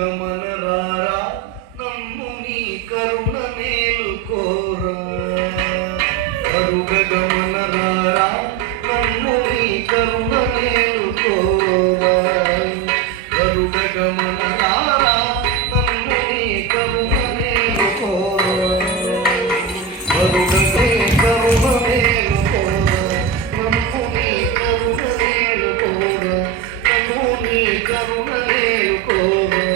గమన రారా నమ్ము నీ కరుణ మేలుకోరా గరుడ గమన రారా నమ్ము నీ కరుణ మేలుకోరా గరుడ గమన రారా నమ్ము నీ కరుణ మేలుకోరా గరుడ కరుణ మేలుకోరా నమ్ము నీ కరుణ మేలుకోరా నమ్ము నీ కరుణ మేలుకోరా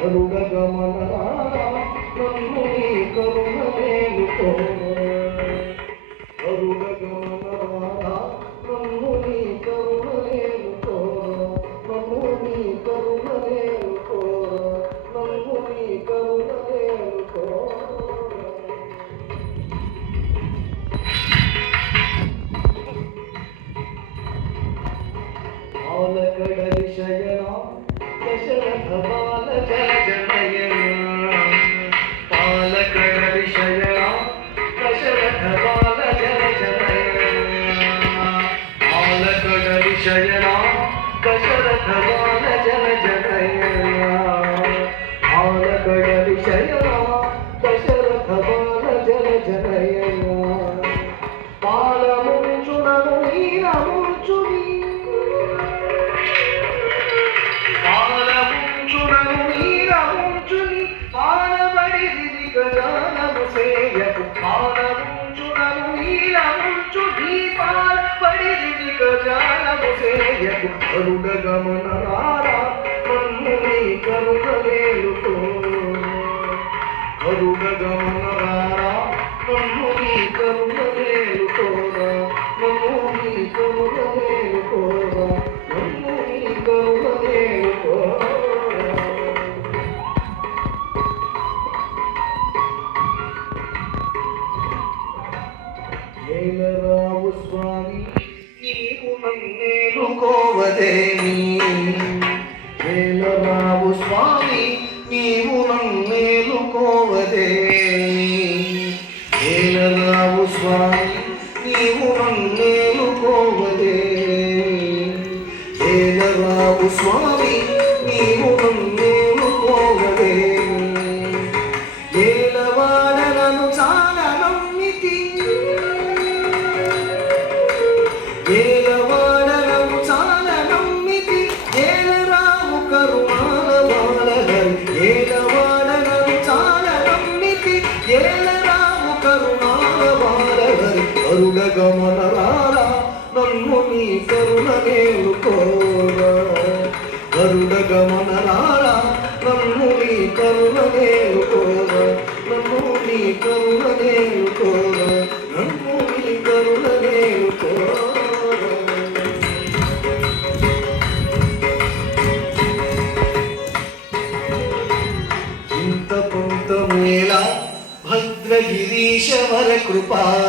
గరుడ గమన రారా నమ్ము నీ కరుణ మేలుకోరా గరుడ గమన రారా నమ్ము నీ కరుణ మేలుకోరా నమ్ము నీ కరుణ మేలుకోరా నమ్ము నీ కరుణ మేలుకోరా ఆలకడలి శయన దశరథ బాల జయ జనయన పాలకడలి శయన దశరథ బాల జయ జనయన పాలకడలి శయన దశరథ బాల జయ జనయన పాలకడలి శయన దశరథ బాల జయ జనయన పాలముంచునను నీరముంచుని గరుడ గమన రారా నమ్ము నీ కరుణ మేలుకోరా గరుడ గమన రారా నమ్ము నీ కరుణ మేలుకోరా నమ్ము నీ కరుణ మేలుకోరా నమ్ము నీ కరుణ మేలుకోరా ఏలరావు స్వామి నీవు నన్నేలుకోవదేమి ఏలరావు స్వామి నీవు నన్నేలుకోవదేమి ఏలరావు స్వామి నీవు నన్నేలుకోవదేమి ఏలరావు స్వామి నీవు నన్నేలుకోవదేమి ఏలవాడనను చాలా నమ్మితి ఏలవాడనను చాలా నమ్మితి ఏలరావు కరుణాల బాలహరి ఏలవాడనను చాలా నమ్మితి ఏలరావు కరుణాల బాలహరి గరుడ గమన రారా నన్ను నీ కరుణ మేలుకోరా గరుడ గమన రారా నన్ను నీ కరుణ మేలుకోరా నన్ను నీ కరుణ మేలుకోరా నన్ను నీ కరుణ మేలుకోరా ఇంత కొంత మేళ భద్రగిరీశ వర కృపాల